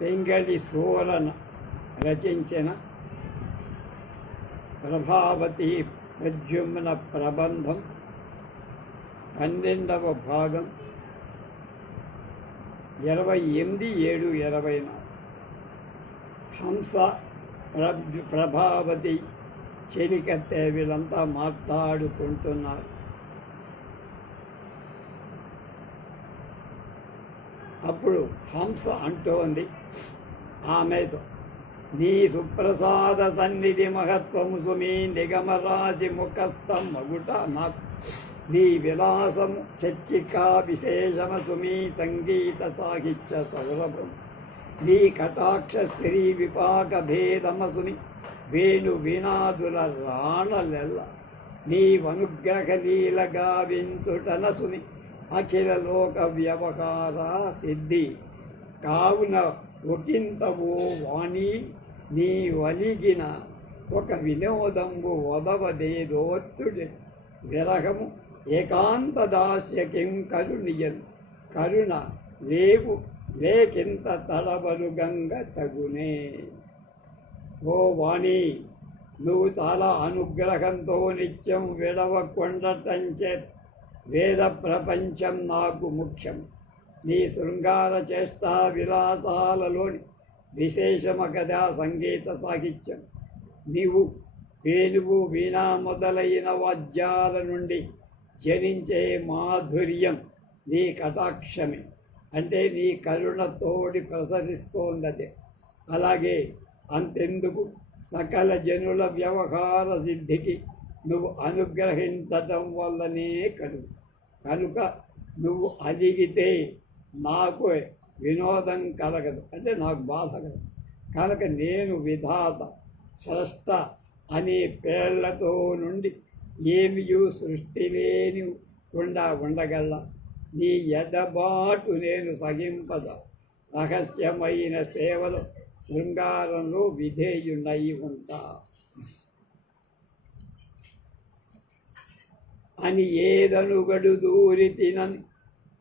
పెంగళి సోరన రచించిన ప్రభావతి ప్రద్యుమ్న ప్రబంధం 12వ భాగం 28/7/24. హంస ప్రభావతి చెలికత్తె వీళ్ళంతా మాట్లాడుకుంటున్నారు. అప్పుడు హంస అంటోంది ఆమెతో, నీ సుప్రసాద సన్నిధి మహత్వము సుమీ నిగమరాజి ముఖస్థం మగుట నాకు, నీ విలాసము చర్చికా విశేషమ సుమీ సంగీత సాహిత్య సౌరభం, నీ కటాక్ష స్త్రీ విపాక భేదమసుని వేణు వినాదుల రాణలెల్ల, నీ వనుగ్రహ లీల గావించుటనసుని అఖిల లోక వ్యవహార సిద్ధి, కావున ఒకంతవో వాణి నీ వలిగిన ఒక వినోదంబు వదవదేదోత్తుడి విరహము ఏకాంత దాస్యకిం కరుణియన్, కరుణ లేవు లేకింత తడబలు గంగ తగునే. ఓ వాణి, నువ్వు చాలా అనుగ్రహంతో నిత్యం విడవకుండటంచే వేద ప్రపంచం నాకు ముఖ్యం. నీ శృంగార చేష్టా విలాసాలలోని విశేషమ కథా సంగీత సాహిత్యం, నీవు వేణువు వీణా మొదలైన వాద్యాల నుండి జనించే మాధుర్యం నీ కటాక్షమే, అంటే నీ కరుణతోడి ప్రసరిస్తోందదే. అలాగే అంతెందుకు, సకల జనుల వ్యవహార సిద్ధికి నువ్వు అనుగ్రహించటం వల్లనే కనుక నువ్వు అడిగితే నాకు వినోదం కలగదు, అంటే నాకు బాధ కలగదు. కనుక నేను విధాత స్రష్ట అనే పేర్లతో నుండి ఏమియూ సృష్టి లేని ఉండగల నీ ఎడబాటు నేను సహింపద, రహస్యమైన సేవలు శృంగారంలో విధేయునై ఉంటా అని ఏదనుగడు దూరి తినని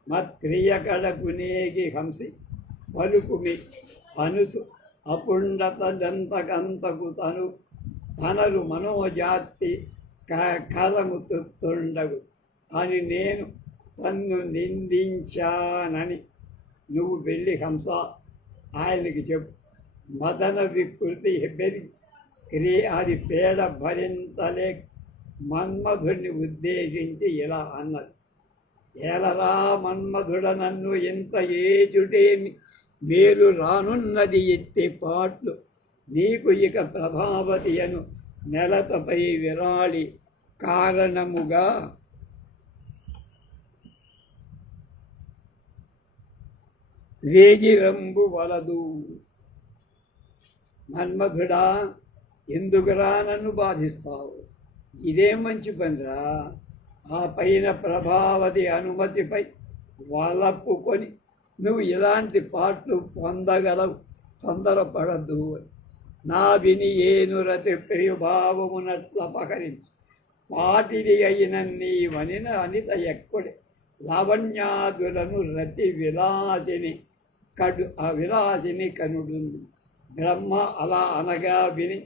మత్క్రియ కడకు నేగి హంసి పలుకుమి అనుసు అపుండత దంతకంతకు తనరు మనోజాతి కరము తుండగు అని నేను తన్ను నిందించానని నువ్వు వెళ్ళి హంస ఆయనకి చెప్పు. మదన వికృతి అది పేడ భరించలే మన్మధుడిని ఉద్దేశించి ఇలా అన్నది, ఏలరా మన్మధుడ నన్ను ఇంత ఏచుటేమి, మేలు రానున్నది ఎత్తి పాట్లు, నీకు ఇక ప్రభావతి అను నెలతపై విరాళి కారణముగా వేగిరంబు వలదు. మన్మధుడా, ఎందుకురా నన్ను బాధిస్తావు? ఇదే మంచి పనిరా. ఆ పైన ప్రభావతి అనుమతిపై వలపుకొని నువ్వు ఇలాంటి పాటలు పొందగలవు, తొందరపడద్దు. నా విని ఏనురతి ప్రియభావమునట్ల పకరించి పాటిది అయిన నీవనిన అనిత ఎక్కడే లావణ్యాదులను రతి విలాసిని కనుడుంది. బ్రహ్మ అలా అనగా విని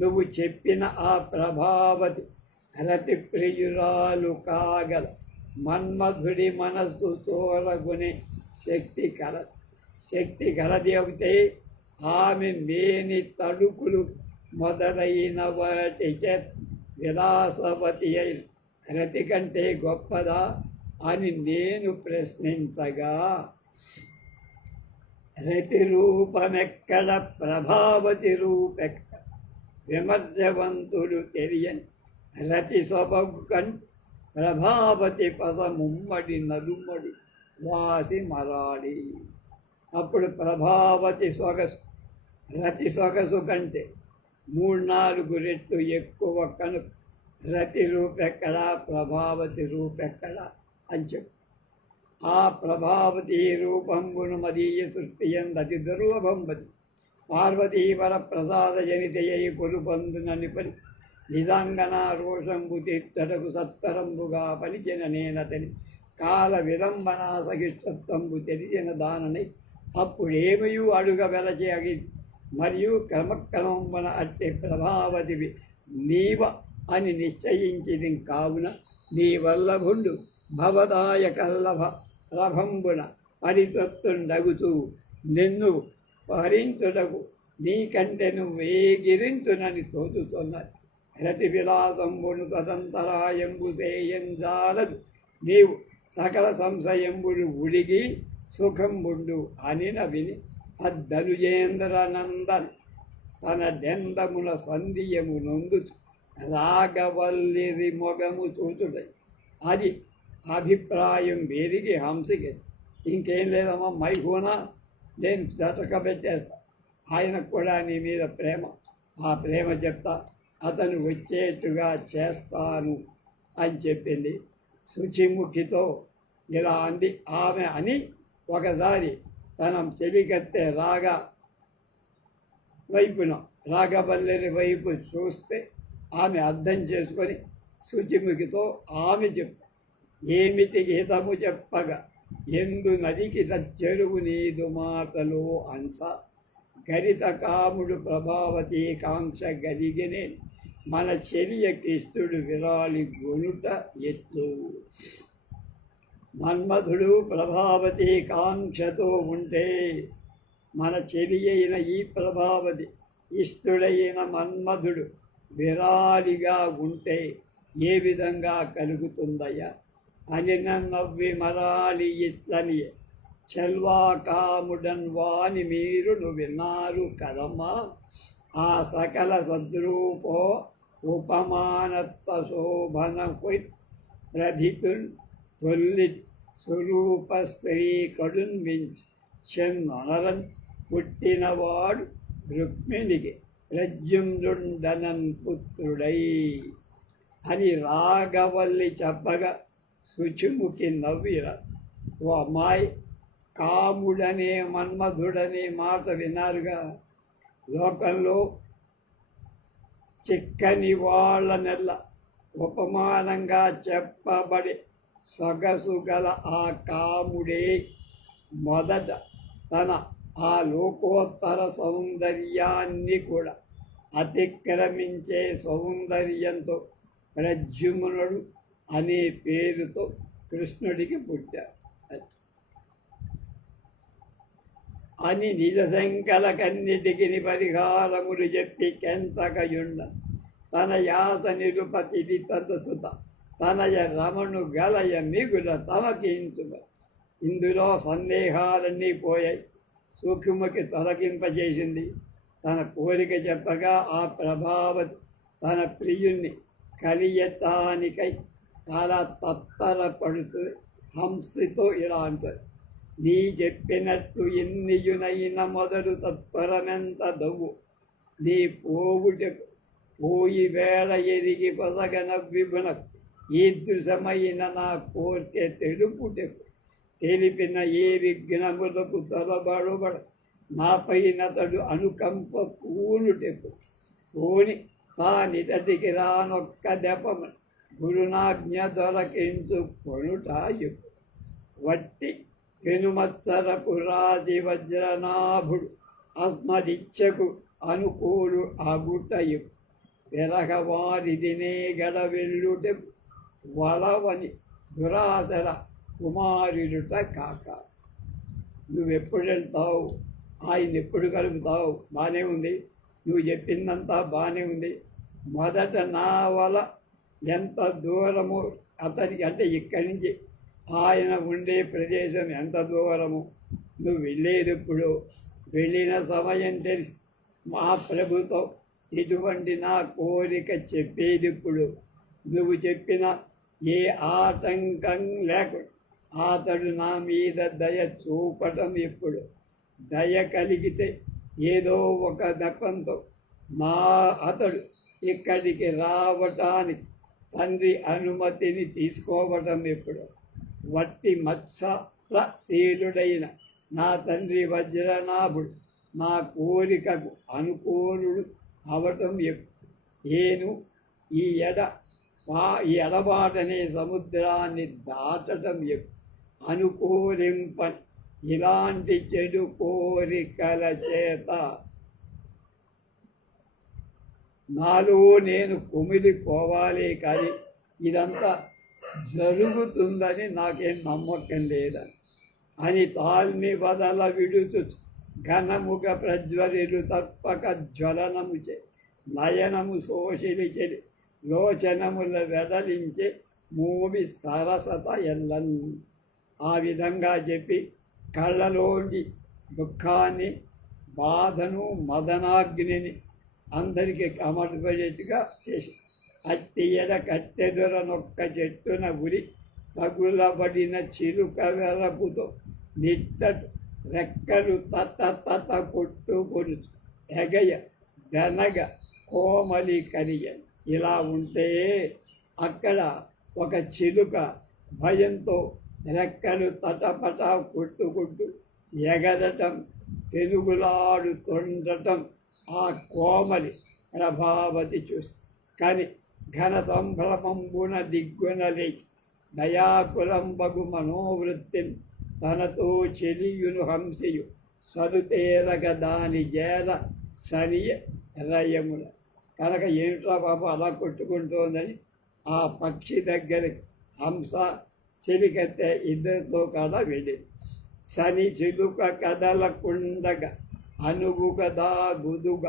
నువ్వు చెప్పిన ఆ ప్రభావతి రతి ప్రియురాలు కాగల మన్మధుడి మనస్సు తోరగునే శక్తి కలది అవుతే ఆమె మేని తడుకులు మొదలైన వాటి విలాసవతి అయిన రతి కంటే గొప్పదా అని నేను ప్రశ్నించగా, రతి రూపమెక్కడ ప్రభావతి రూపెక్క విమర్శవంతుడు తెలియని రతి సొబగు కంటే ప్రభావతి పస ముమ్మడి నలుమ్మడి వాసి మరాడి. అప్పుడు ప్రభావతి సొగసు రతి సొగసు కంటే 3-4 రెట్లు ఎక్కువ కనుక రతి రూపెక్కడా ప్రభావతి రూపెక్కడా అని చెప్పు. ఆ ప్రభావతి రూపంబును మదీయ సృష్టి ఎందతి దుర్లభంబది, పార్వతీవర ప్రసాద జనితయ్యై పొలుపొందునని పని నిజాంగన రోషంబు తీర్చటకు సత్తరంబుగా పలిచిన నేనతని కాల విలంబనా సహిష్ఠత్వంబు తెలిసిన దాననై అప్పుడేమయు అడుగ వెలచేగి మరియు క్రమక్రమమున అట్టి ప్రభావతివి నీవ అని నిశ్చయించింది కావున నీ వల్లభుండు భవదాయకల్లభ రభంబున పరితత్తుండగుతూ నిన్ను హరించుటకు నీకంటెను వేగిరించునని తోచుతున్నది. రతి విలాసంబును తదంతరాయంబు సేయంజాలదు నీవు సకల సంశయంబుడు ఉడిగి సుఖంబుండు అనిన విని అద్దనుజేంద్రనందన్ తన డెందమున సంధియము నొందుచు రాగవల్లిరి మొగము చూచుటై అది అభిప్రాయం వేదికి హంసకి ఇంకేం లేదమ్మా మైహూనా నేను జటక పెట్టేస్తా, ఆయనకు కూడా నీ మీద ప్రేమ, ఆ ప్రేమ చెప్తా, అతను వచ్చేట్టుగా చేస్తాను అని చెప్పింది. శుచిముఖితో ఇలా అంది ఆమె అని ఒకసారి తన చెలికత్తె రాగవల్లిని వైపు చూస్తే ఆమె అర్థం చేసుకొని శుచిముఖితో ఆమె చెప్తా, ఏమిటి హితము చెప్పగా ఎందు నదికి చెరువు నీదు మాటలో అంశ గరిత కాముడు ప్రభావతి కాంక్ష గలిగినే మన చెలియ కృష్ణుడు విరాళి గొనుట ఎట్లు. మన్మధుడు ప్రభావతి కాంక్షతో ఉంటే మన చెలి అయిన ఈ ప్రభావతి ఇష్టుడైన మన్మధుడు విరాళిగా ఉంటే ఏ విధంగా కలుగుతుందయ్యా అని నవ్వి మరాళి ఇట్లని చెల్వా కాముడన్ వాని మీరు విన్నారు కదమ్మా. ఆ సకల సద్రూపో ఉపమానత్వ శోభన ప్రధితున్ తొల్లి స్వరూప స్త్రీ కడున్ మించి చెన్నొనరన్ పుట్టినవాడు రుక్మిణికి ప్రద్యుమ్నుండనన్ పుత్రుడై అని రాగవల్లి చెప్పగా శుచిముఖి నవ్విరా, ఓ అమ్మాయి కాముడనే మన్మధుడనే మాట విన్నారుగా, లోకంలో చిక్కని వాళ్ళ నెల ఉపమానంగా చెప్పబడి సొగసు గల ఆ కాముడే మొదట తన ఆ లోకోత్తర సౌందర్యాన్ని కూడా అతిక్రమించే సౌందర్యంతో ప్రద్యుమ్నుడు అనే పేరుతో కృష్ణుడికి పుట్టారు అని నిజశంకలకన్నిటికి పరిహారములు చెప్పి కెంతకయుండ తన యాస నిరుపతిది తదసుత తనయ రమణు గలయ మిగుల తమకించుమ. ఇందులో సందేహాలన్నీ పోయాయి. సూక్ష్మకి తొలగింపజేసింది. తన కోరిక చెప్పగా ఆ ప్రభావతి తన ప్రియుణ్ణి కలియటానికై చాలా తత్తరపడుతుంది. హంసతో ఇలా అంటారు, నీ చెప్పినట్టు ఎన్నియునైన మొదలు తత్పరమెంత దవ్వు నీ పోవుటకు పోయి వేళ ఎరిగి పొసగన విభున ఈదృశమైన నా కోర్కె తెలుపుటకు తెలిపిన ఏ విఘ్నములకు తొలబడుబడ నాపైనతడు అనుకంప పూనుటకు పోని తానితటికి రానొక్క దెపమ గురునాజ్ఞ దొరకించు కొనుటాయు వట్టి పెనుమత్సరపు రాజి వజ్రనాభుడు ఆత్మదిచ్చకు అనుకూలు అగుటయు విరహవారిదినే గడవెల్లుటకు వలవని దురాశల కుమారుడుట కాక. నువ్వెప్పుడు వెళ్తావు, ఆయన ఎప్పుడు కలుపుతావు, బాగానే ఉంది, నువ్వు చెప్పిందంతా బాగానే ఉంది. మొదట నా వల ఎంత దూరము అతనికి, అంటే ఇక్కడి నుంచి ఆయన ఉండే ప్రదేశం ఎంత దూరము, నువ్వు వెళ్ళేది ఇప్పుడు, వెళ్ళిన సమయం తెలిసి మా ప్రభుతో ఇటువంటి నా కోరిక చెప్పేది ఇప్పుడు, నువ్వు చెప్పిన ఏ ఆటంకం లేకుండా అతడు నా మీద దయ చూపటం ఎప్పుడు, దయ కలిగితే ఏదో ఒక నెపంతో అతడు ఇక్కడికి రావటానికి తండ్రి అనుమతిని తీసుకోవటం ఎప్పుడు, వట్టి మత్సరశీలుడైన నా తండ్రి వజ్రనాభుడు నా కోరికకు అనుకూలుడు అవటం ఎప్పుడు, నేను ఈ ఎడబాటనే సముద్రాన్ని దాటటం ఎప్పుడు, అనుకూలింపని ఇలాంటి చెడు కోరికల చేత నాలో నేను కుమిలిపోవాలి, కానీ ఇదంతా జరుగుతుందని నాకేం నమ్మకం లేదని అని తాల్ని వదల విడుతు ఘనముగ ప్రజ్వరిలు తప్పక జ్వలనము చే నయనము శోషిలి చెలి లోచనముల వెడలించే మూవి సరసత ఎల్లన్. ఆ విధంగా చెప్పి కళ్ళలోని దుఃఖాన్ని, బాధను, మదనాగ్నిని అందరికీ కమటపడేట్టుగా చేసి అట్టి ఎడ కట్టెదురనొక్క చెట్టున ఉరి తగులబడిన చిలుక వెరపుతో నిట్టటు రెక్కలు తత తత కొట్టుకొనుచు ఎగయ గనగ కోమలి కనియ. ఇలా ఉంటే అక్కడ ఒక చిలుక భయంతో రెక్కలు తటపట కొట్టుకుంటూ ఎగరటం, పెనుగులాడుతుండటం ఆ కోమలి ప్రభావతి చూసి, కానీ ఘన సంభ్రమంబున దిగ్గున లేచి దయాకులంబగు మనోవృత్తిని తనతో చెలియును హంసియు సరుతేరగ దాని జేర సరియ రయముల. కనుక ఏమిట్రా పాప అలా కొట్టుకుంటోందని ఆ పక్షి దగ్గరికి హంస చెలికత్తె ఇద్దరితో కూడా వెళ్ళింది. శని చిలుక కదలకుండగా అనుగుగదా గుదుగ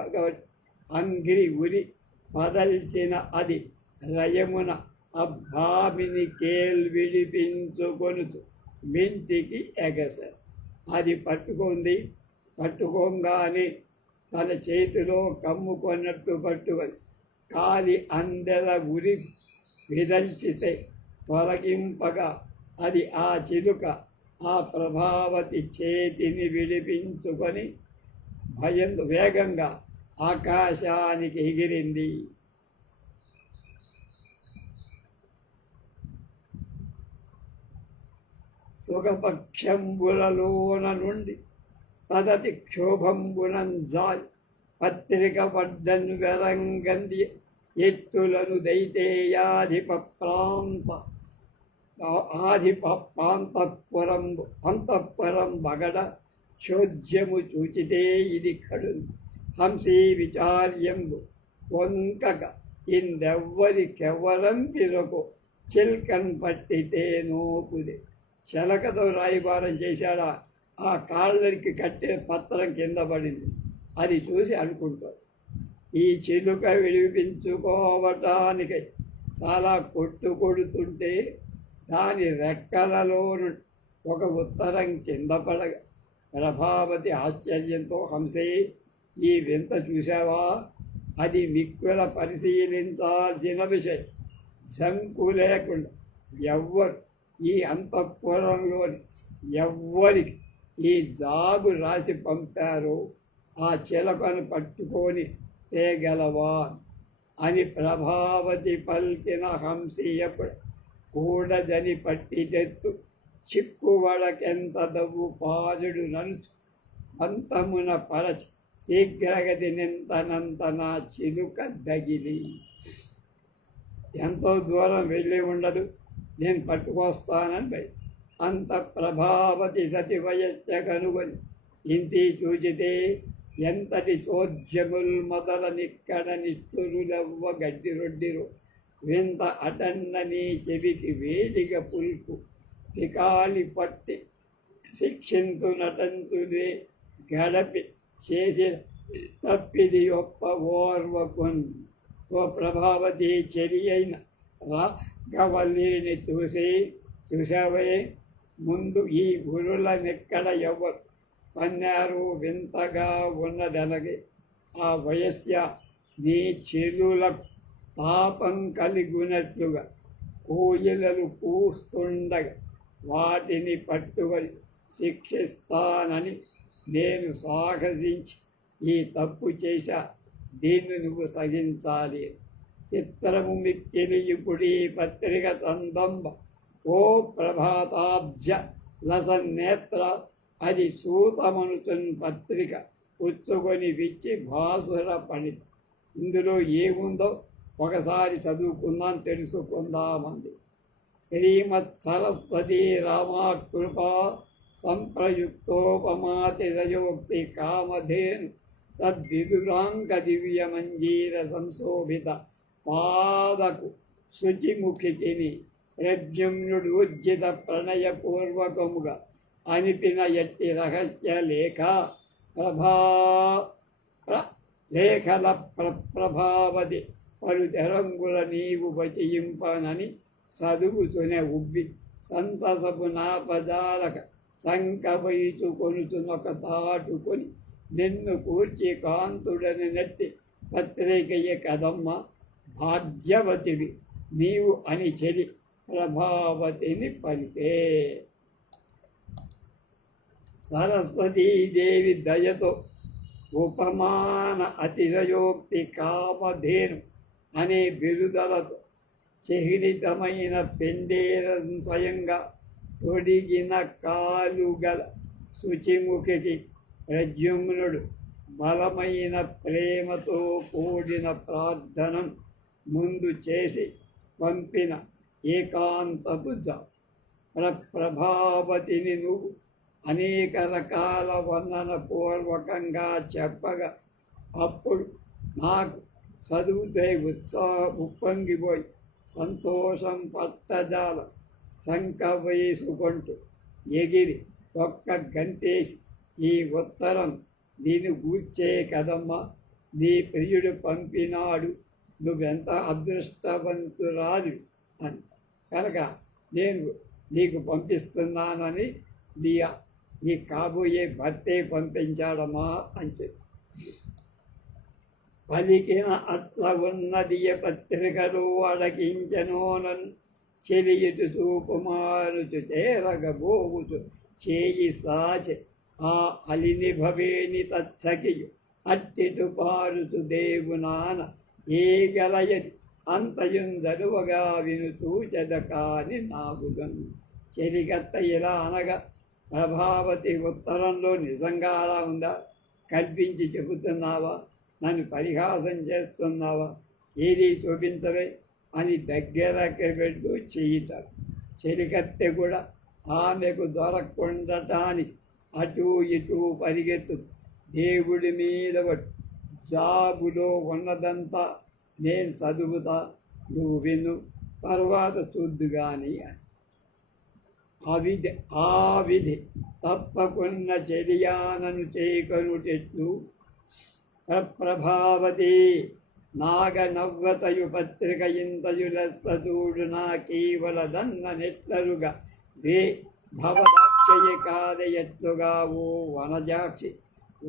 అంగిరి ఉరి పదల్చిన అది రయమున అబ్బామిని విడిపించుకొనుతూ మింటికి ఎగసారు. అది పట్టుకోగానే తన చేతిలో కమ్ముకొన్నట్టు పట్టుకొని కాలి అందెల ఉరి విదల్చితే తొలగింపగా అది ఆ చిలుక ఆ ప్రభావతి చేతిని విడిపించుకొని వేగంగా ఆకాశానికి ఎగిరింది. సుఖపక్షంబులలోన నుండి తదతి క్షోభంబునంజాయ్ పత్రిక పడ్డను వెరంగంది ఎత్తులను దైతేయాధిప అంతఃపురం బగడ చోద్యము చూచితే ఇది కడు హంసీ విచార్యంబు వంకక ఇందెవ్వరికెవ్వరం పిరకు చిల్కన్ పట్టితే నోపుదే. చిలకతో రాయబారం చేశాడా, ఆ కాళ్ళకి కట్టే పత్రం కింద పడింది. అది చూసి అనుకుంటాడు, ఈ చిలుక విడిపించుకోవటానికి చాలా కొడుతుంటే దాని రెక్కలలో ఒక ఉత్తరం కింద పడగా ప్రభావతి ఆశ్చర్యంతో, హంసే ఈ వింత చూసావా, అది మిక్కుల పరిశీలించాల్సిన విషయం. శంకు లేకుండా ఎవ్వరు ఈ అంతఃపురంలోని ఎవ్వరికి ఈ జాబు రాసి పంపారో ఆ చిలకను పట్టుకొని తేగలవా అని ప్రభావతి పల్కిన హంసీయప్పుడు కూడదని పట్టి తెత్తు చిక్కువడకెంత దవ్వు పాజుడు నలుచు అంతమున పరచి శీఘ్రగతి నింతనంత నా చిలుక దగిలి. ఎంతో దూరం వెళ్ళి ఉండదు, నేను పట్టుకొస్తానని బయట అంత ప్రభావతి సతి వయస్య కనుగొని ఇంటి చూచితే ఎంతటి చోద్యముల్ మొదల నిక్కడ నిష్ఠురులవ్వ గడ్డి రొడ్డిరు వింత అటన్నని చెవికి వేడిగ పుల్కు పికాలి పట్టి శిక్షింతు నటంతునే గడపి చేసిన తప్పిది ఒప్ప ఓర్వకొన్. ఓ ప్రభావతి చెరి అయిన రాఘవల్లిని చూసావే, ముందు ఈ గురుల నెక్కడ ఎవరు పన్నారు వింతగా ఉన్నదనగే ఆ వయస్య నీ చెలులకు తాపం కలిగినట్లుగా కోయిలలు కూస్తుండగా వాటిని పట్టుకొని శిక్షిస్తానని నేను సాహసించి ఈ తప్పు చేశా, దీన్ని నువ్వు సహించాలి. చిత్రము మిక్కిలి ఇప్పుడీ పత్రిక చందంబ ఓ ప్రభాతాబ్జ లసన్నేత్ర అది సూతమనుతున్ పత్రిక పుచ్చుకొని విచ్చి భాసుర పని. ఇందులో ఏముందో ఒకసారి చదువుకుందాం, తెలుసుకుందామంది. శ్రీమత్ సరస్వతి రామకృపా సంప్రయుక్తోపమాతిరయోక్తి కామధేను సద్విదురాంక దివ్య మంజీర సంశోభిత పాదకు శుచిముఖికిని ప్రద్యుమ్నుడు ఉజ్జిత ప్రణయపూర్వకముగా అనిపిన ఎట్టి రహస్య లేఖ ప్రభా లేఖల ప్రభావతి పలు తెరంగుల నీవు వచయింపనని చదువుతునే ఉబ్బి సంతసపు నాపజాలక సంకవైచుకొనుచునొక దాటుకొని నిన్ను కూర్చి కాంతుడని నెట్టి పత్రికయ్య కదమ్మ భాగ్యవతివి నీవు అని చెలి ప్రభావతిని పలికే. సరస్వతీదేవి దయతో ఉపమాన అతిశయోక్తి కామధేను అనే బిరుదలతో చిహ్నితమైన పెండేర స్వయంగా తొడిగిన కాలుగల శుచిముఖికి ప్రద్యుమ్నుడు బలమైన ప్రేమతో కూడిన ప్రార్థనం ముందు చేసి పంపిన ఏకాంతపు ప్రభావతిని నువ్వు అనేక రకాల వర్ణన పూర్వకంగా చెప్పగా అప్పుడు నాకు చదువుతే ఉప్పొంగిపోయి సంతోషం పట్టజాల శంక వేసుకుంటూ ఎగిరి ఒక్క గంటేసి ఈ ఉత్తరం నేను గూర్చే కదమ్మా, నీ ప్రియుడు పంపినాడు, నువ్వెంత అదృష్టవంతురాలు అని. కనుక నేను నీకు పంపిస్తున్నానని నీ కాబోయే భర్తే పంపించాడమ్మా అని చెప్పి పలికిన అట్ల ఉన్నది పత్రికలు అడగించనోనన్ చెలియుటు చూపుమారుచు చేరగబోగుచు చేయి సాచె ఆ అలిని భవేని తచ్చకియు అట్టిటు పారుచు దేవునాన ఏ గలయని అంతయుందరువగా వినుతూ చెదకాని నాగుగను. చెలిగత్త ఇలా అనగా ప్రభావతి ఉత్తరంలో నిజంగా అలా ఉందా? కల్పించి చెబుతున్నావా? నన్ను పరిహాసం చేస్తున్నావా? ఏది చూపించవే అని దగ్గరకి వెళ్తూ చేయిచాడు. చెలికత్తె కూడా ఆమెకు దొరకుండటానికి అటూ ఇటూ పరిగెత్తు దేవుడి మీద జాబులో ఉన్నదంతా నేను చదువుతా, నువ్వు విను, తర్వాత చూద్దుగాని అని. ఆ విధి తప్పకుండా చెలియానను చేకనుటెట్లు ప్రభావతి నాగ నవ్వతయు పత్రిక ఇంతయులస్తూడు నా కేవలదన్న నెట్లరుగా భవదాక్షయ కాదయట్లుగా ఓ వనజాక్షి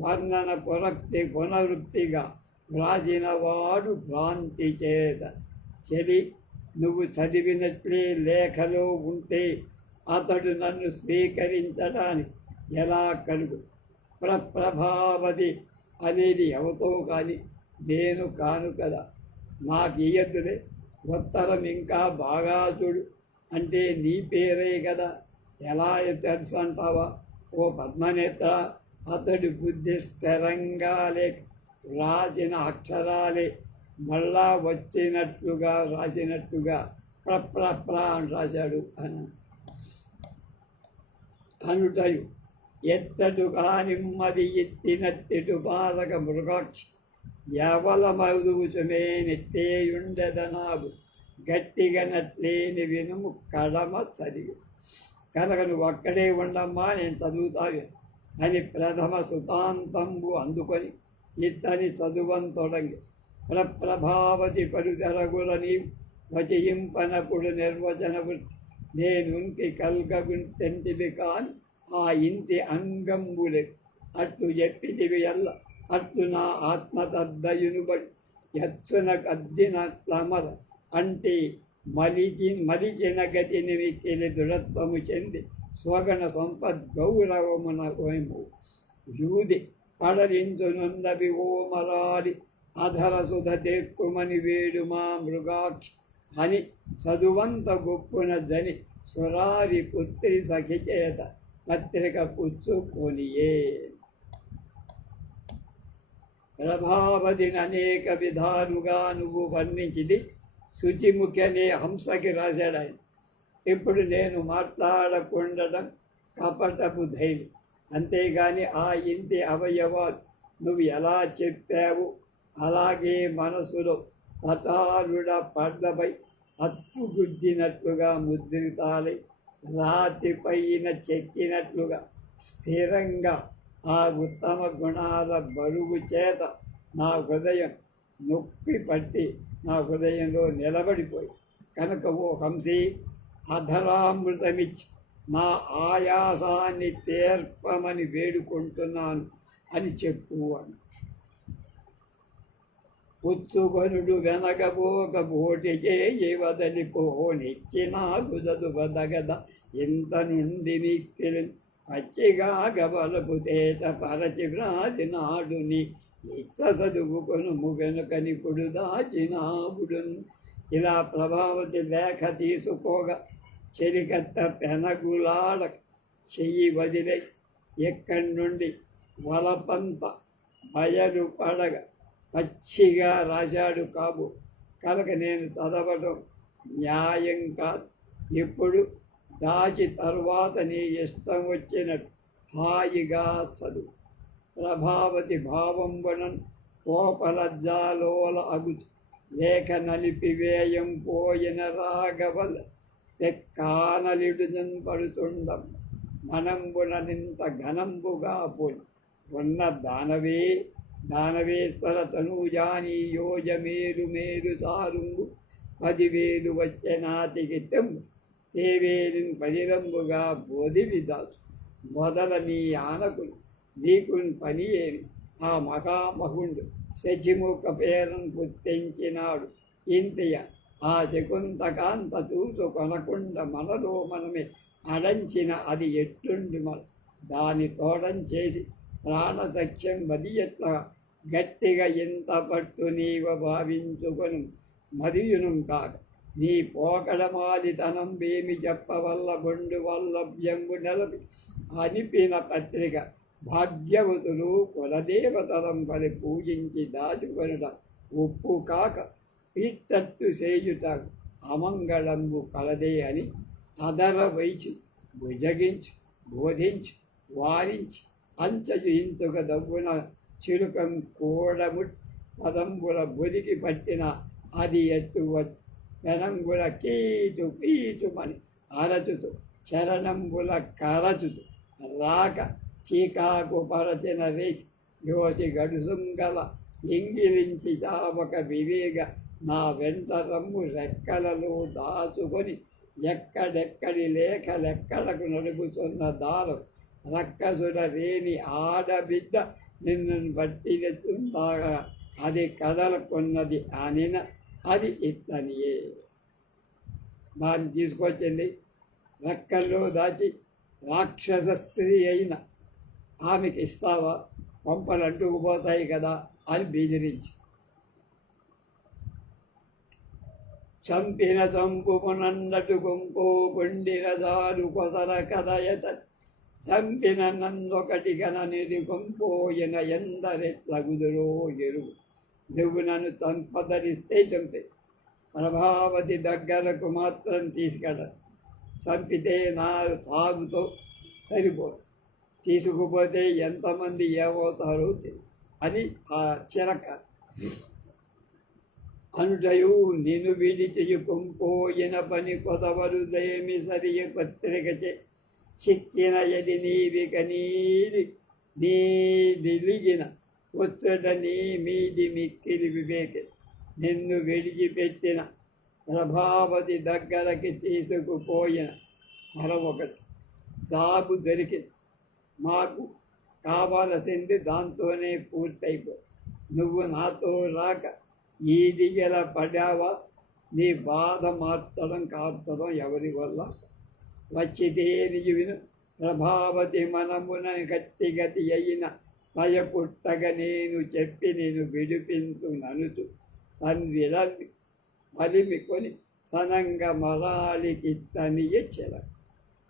వర్ణన పునరుక్తిగా వ్రాసిన వాడు భ్రాంతి చేత. చెలి, నువ్వు చదివినట్లే లేఖలో ఉంటే అతడు నన్ను స్వీకరించడానికి ఎలా కలుగు? ప్రభావతి అనేది ఎవతో కానీ నేను కాను కదా, నాకు ఇయ్యద్దులే. ఉత్తరం ఇంకా బాగా చూడు అంటే నీ పేరే కదా, ఎలా తెలుసు అంటావా? ఓ పద్మనేత్ర, అతడి బుద్ధి స్థిరంగా లేక రాసిన అక్షరాలే మళ్ళా వచ్చినట్లుగా రాసినట్టుగా ప్ర అని రాశాడు అని అనుటయు ఎత్తడు కానిమ్మది ఎత్తినట్టెటు బాలక మృగాక్షి ఎవల మధువుచుమే నెట్టేయుండెదనాగు గట్టిగా నట్లేని వినుము కడమ చదివి. కనుక నువ్వు అక్కడే ఉండమ్మా, నేను చదువుతావి అని ప్రథమ సుతాంతంబు అందుకొని ఇతని చదువంతొడంగి ప్రభావతి పరుదరగుల నీవు వచయింపనప్పుడు నిర్వచన వృత్తి నేనుంటి కల్గగుంటెంటివి కాని ఆ ఇంటి అంగంబులే అట్లు చెప్పితివి ఎల్ల అట్లు నా ఆత్మతద్దయునుబడి ఎత్తున కద్దిన తమద అంటే మలిచిన గతిని మిక్కిలి దృఢత్వము చెంది స్వగణ సంపద్ గౌరవమున యూది పడలించునున్నవి ఓమరాడి అధర సుధ తెక్కుమని వేడు మా మృగాక్షి అని చదువంత గొప్పున జని సురారి పుత్రి సఖి చేత పత్రిక పుచ్చుకొనియే. ప్రభావతిని అనేక విధాలుగా నువ్వు వర్ణించింది శుచిముఖి అనే హంసకి రాశాడు ఆయన. ఇప్పుడు నేను మాట్లాడకుండడం కపటపు ధైర్యం. అంతేగాని ఆ ఇంటి అవయవాలు నువ్వు ఎలా చెప్పావు అలాగే మనసులో పటారుడ పడ్డపై అత్తుగుద్దినట్లుగా ముద్రితాలై రాతిపైన చెక్కినట్లుగా స్థిరంగా ఆ ఉత్తమ గుణాల బరువు చేత నా హృదయం నొప్పి పట్టి నా హృదయంలో నిలబడిపోయి కనుక ఓ హంసి అధరామృతమిచ్చి నా ఆయాసాన్ని తీర్పమని వేడుకుంటున్నాను అని చెప్పు అని. ఉత్సుగనుడు వెనగబోక బోటి చేయి వదలిపోనిచ్చినా గుదదు వదగద ఇంత నుండి నీక్కిలి పచ్చిగా గబలపు తేట పరచి వ్రాసినాడు నీ ఇచ్చ చదువుకొను వెనుకనిపుడు దాచినావుడును. ఇలా ప్రభావతి లేఖ తీసుకోగా చెలికత్త పెనగులాడ చెయ్యి వదిలేసి ఎక్కడి నుండి వలపంత బయలు పడగ పచ్చిగా రాశాడు కాబు. కనుక నేను చదవడం న్యాయం కాదు. ఇప్పుడు దాచి తర్వాత నీ ఇష్టం వచ్చినట్టు హాయిగా చదువు. ప్రభావతి భావంబునన్ కోపలజ్జాలోల అగుచు లేఖ నలిపివేయం పోయిన రాగవల తెక్కానలిడుజన్ పడుతుండం మనంబుననింత ఘనంబుగా పోని ఉన్న దానవేశ్వర తనూజాని యోజ మేరు మేరు తారుంగు 10,000 వచ్చే నాటికి తెంబు తేవేలిన్ పదిరంబుగా బోధివిదాసు మొదల నీ ఆనకులు నీకున్ పని ఏమి ఆ మహామహుండు శచిముఖ పేరం పుట్టించినాడు ఇంతియ ఆ శకుంతకాంత చూసు కొనకుండ మనలో మనమే అడంచిన అది ఎట్లుండి మన దాని తోడం చేసి ప్రాణసఖ్యం వది ఎట్లా గట్టిగా ఇంత పట్టు నీవ భావించుకొని మరియును కాక నీ పోకడమాదితనం వేమి చెప్పవల్ల బొండు వల్లభ్యంబు నెలవి అనిపిన పత్రిక భాగ్యవతులు కులదేవతరం పడి పూజించి దాచుకొనుట ఉప్పు కాక పిట్టట్టు చేయుట అమంగళంబు కలదే అని అదర వైచి భుజగించు బోధించు వారించి అంచయు ఇంతుక దవ్వున చిలుకం కూడముట్ పదంబుల బొదికి పట్టిన అది ఎత్తువచ్చు పెనంబుల కీచు పీచుమని అరచుతూ చరణంబుల కరచుతూ రాక చీకాకు పరచిన రేసి యోసి గడుసుంగల ఇంగిలించి చావక వివేగ నా వెంట రమ్ము రెక్కలలో దాచుకొని ఎక్కడెక్కడి లేఖలెక్కడకు నడుపుతున్న దారం రక్కసుల రేణి ఆడబిడ్డ నిన్ను బట్టినెత్తుందాగా అది కదలకున్నది అనిన అది ఇతనియే. దాన్ని తీసుకొచ్చింది రెక్కల్లో దాచి రాక్షస స్త్రీ అయిన ఆమెకి ఇస్తావా పంపలు అంటుకుపోతాయి కదా అని బెదిరించి చంపిన చంపునన్నటు కొంకో కొండిన దారు కొసర కదయత చంపిన నన్నొకటి గననిది కొంపోయిన ఎందరెట్లగుదురో ఎరువు నువ్వు నన్ను చంపదరిస్తే చంపే ప్రభావతి దగ్గరకు మాత్రం తీసుకెళ్ళ చంపితే నా సాగుతో సరిపోదు తీసుకుపోతే ఎంతమంది ఏమవుతారో అని ఆ చిరక అనుటయు నిన్ను విడిచియు కొంపోయిన పని కొదవరుదేమి సరియ పత్రికచే చిక్కిన ఎది నీవిక నీదిలిగిన వచ్చట నీ మీది మిక్కిలి వివేక నిన్ను విడిచిపెట్టిన ప్రభావతి దగ్గరకి తీసుకుపోయిన మరొకటి సాగు దొరికింది మాకు కావలసింది దాంతోనే పూర్తయిపో నువ్వు నాతో రాక ఈ దిగల పడావా నీ బాధ కార్చడం ఎవరి వల్ల వచ్చితే నిజువిను ప్రభావతి మనమున గట్టి అయిన భయ పుట్టగ నేను చెప్పి నేను విడిపించు ననుచు తండ్రి బలిమి కొని సనంగ మరాళికి తనియ చెల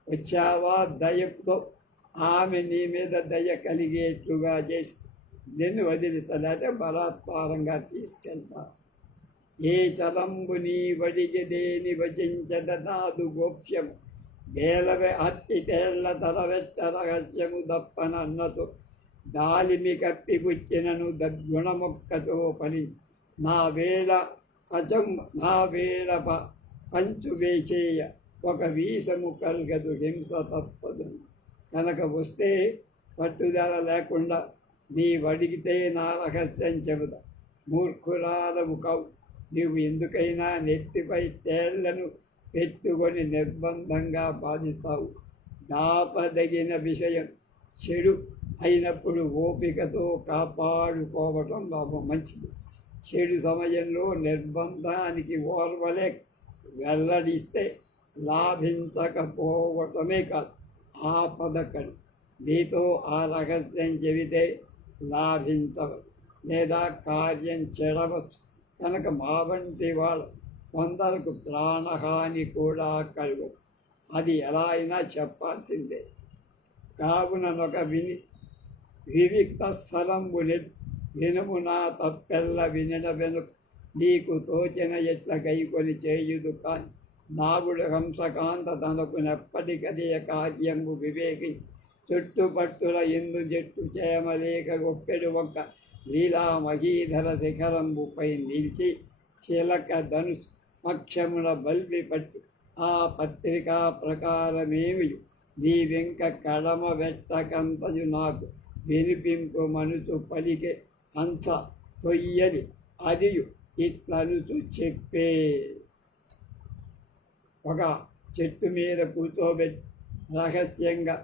వచ్చావా దయతో ఆమె నీ మీద దయ కలిగేట్లుగా చేసి నిన్ను వదిలిస్తలేతే బలాత్కారంగా తీసుకెళ్తా ఏ చలంబు నీ వడిగదేని వచించద నాదు గోప్యము వేలవే హత్తితేళ్ల తలవెట్ట రహస్యము దప్పనన్నతో దాలిమి కప్పిపుచ్చినను దద్గుణమొక్కతో పని నా వేళ పంచు వేచేయ ఒక వీసము కలగదు హింస తప్పదు. కనుక వస్తే పట్టుదల లేకుండా నీవడిగితే నా రహస్యం చెబుదా. మూర్ఖురాలవు కావు, నీవు ఎందుకైనా నెత్తిపై తేళ్లను పెట్టుకొని నిర్బంధంగా బాధిస్తావు. దాపదగిన విషయం చెడు అయినప్పుడు ఓపికతో కాపాడుకోవటం మంచిది. చెడు సమయంలో నిర్బంధానికి ఓర్వలే వెల్లడిస్తే లాభించకపోవటమే కాదు, ఆపదకడు. నీతో ఆ రహస్యం చెబితే లాభించవచ్చు లేదా కార్యం చెడవచ్చు. కనుక మా వంటి వాళ్ళు కొందరకు ప్రాణహాని కూడా కలుగదు. అది ఎలా అయినా చెప్పాల్సిందే. కావునొక వివిక్త స్థలంబు వినుము నా తప్పెల్ల వినడ వెనుక నీకు తోచిన ఎట్ల కైకొని చేయుదు కాని నాగుడు హంసకాంత తనకు నెప్పటికదే కార్యంబు వివేకి చుట్టుపట్టుల ఎందు జట్టు చేయమలేక గొప్పెడు ఒక్క లీలా మహీధర శిఖరంబుపై నిలిచి చిలక ధనుసు పక్షముల బల్బి పట్టి ఆ పత్రికా ప్రకారమేమి నీ వెంక కడమ వెట్టకంతయు నాకు వినిపింపు మనుసు పలికే అంత తొయ్యది అదియు ఇట్లనుచు చెప్పే. ఒక చెట్టు మీద కూర్చోబెట్టి రహస్యంగా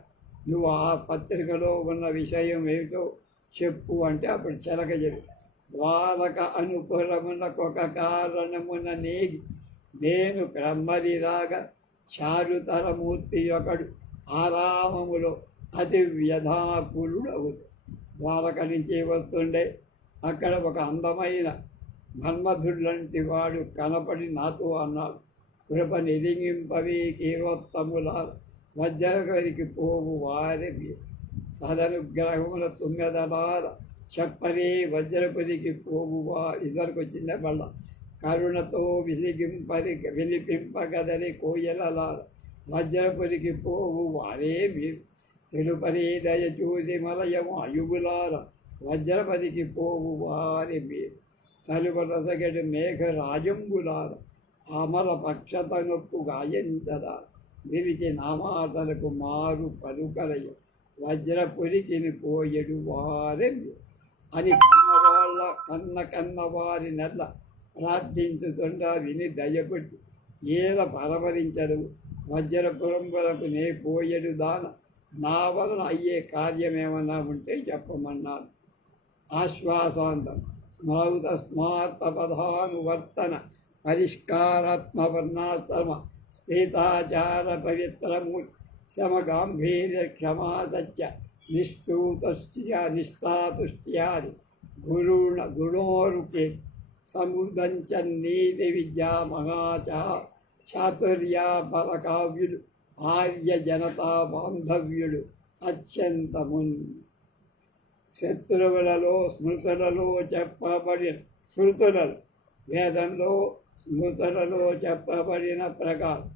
నువ్వు ఆ పత్రికలో ఉన్న విషయం ఏమిటో చెప్పు అంటే అప్పుడు చిలక చెప్పి ద్వారక అనుపురమునకొక కారణమున నేగి నేను క్రమ్మరిరాగా చారుతరమూర్తి ఒకడు ఆరామములో అతి వ్యధాకులుడు అవుతాడు. ద్వారక నుంచి వస్తుండే అక్కడ ఒక అందమైన మన్మధుడు వాడు కనపడి నాతో అన్నాడు, కృప నిరింగింపవి కీరోత్తముల వజ్రగరికి పోవు వారి సదనుగ్రహముల తుమ్మెదలార చెప్పని వజ్రపురికి పోవువా. ఇద్దరికి వచ్చిందే బళ్ళ కరుణతో వినిపింపగదని కోయలలార వజ్రపురికి పోవు వారే మీరు తెలుపరి దయ చూసి మలయము అయుగులార వజ్రపరికి పోవు వారి మీరు సలువ రసగడి మేఘ రాజంబులార అమల పక్షత నొప్పు గాయంతరా నిలిచి నామాటలకు మారు పలుకలయ వజ్రపురికిని పోయడు వారే అని కన్నవారి నెల్ల ప్రార్థించుతుండా విని దయపట్టి ఏల పరవరించదు వజ్రపురం వరకు నే పోయడు దాన నా వలన అయ్యే కార్యమేమన్నా ఉంటే చెప్పమన్నాను. ఆశ్వాసాంతం స్మౌతస్మాత్తపదానువర్తన పరిష్కారాత్మవర్ణాశ్రమ పీతాచార పవిత్రమూ సమగాంభీర్య క్షమా సత్య నిష్ఠాతుష్ట్యాది గుణోరుకే సముదంచ నీతి విద్యా చాతుర్యా పరకావ్యులు ఆర్య జనతా బాంధవ్యుడు అత్యంతమున్. శత్రువులలో స్మృతులలో చెప్పబడిన వేదంలో స్మృతులలో చెప్పబడిన ప్రకారం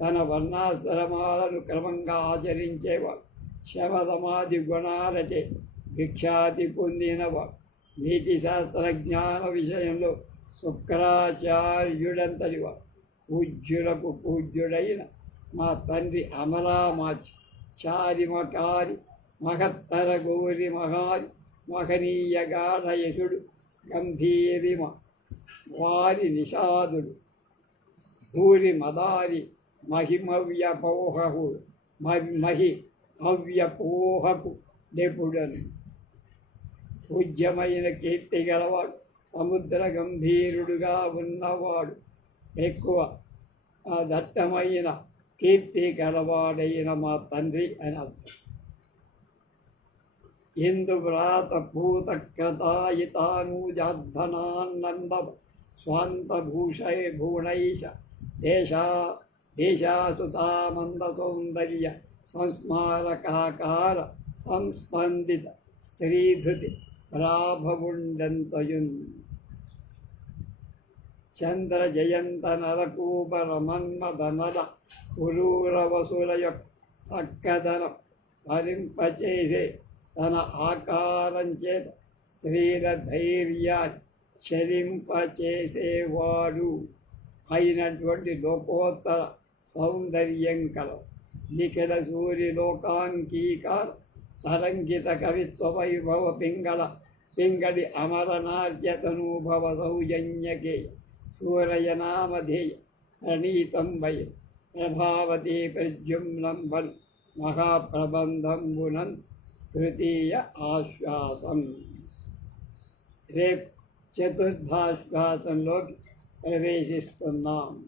తన వర్ణాశ్రమాలను క్రమంగా ఆచరించేవాడు శమధమాది గుణాలచే విఖ్యాతి పొందినవాడు. నీతి శాస్త్రజ్ఞాన విషయంలో శుక్రాచార్యుడంతటివాడు. పూజ్యులకు పూజ్యుడైన మా తండ్రి అమరామాచి చారిమకారి మహత్తర గోరి మహనీయ గాఢయసుడు గంభీరిమ వారి నిషాదుడు భూరి మదారి అవ్యపోహకు నిపుడను. పూజ్యమైన కీర్తి గలవాడు సముద్ర గంభీరుడుగా ఉన్నవాడు ఎక్కువ దట్టమైన కీర్తి గలవాడైన మా తండ్రి అని అర్థం. ఇందు వ్రాత భూత క్రతాయితానూజార్ధనాన్నంద స్వాంత భూణైష దేశాసుతామంద సౌందర్య సంస్మారకాకార సంస్పందిత స్త్రీధృతి ప్రాభవుండంతయున్ చంద్ర జయంత నరకూపర మన్మథ నర పురూరవసుల యొక్క చక్కదనం భరింపచేసే తన ఆకారం చేత స్త్రీల ధైర్యాన్ని చలింపచేసేవాడు అయినటువంటి లోకోత్తర సౌందర్యం కల నిఖిల సూర్యలోకాంకీకార తరంగిత కవిత్వ వైభవ పింగళి అమరనార్యతనూభవ సౌజన్యకే సూరయనామధేయ ప్రణీతం వై ప్రభావతి ప్రద్యుమ్నం వన్ మహాప్రబంధంబునన్ తృతీయ ఆశ్వాసం. రేపు చతుర్థాశ్వాసంలోకి ప్రవేశిస్తున్నాం.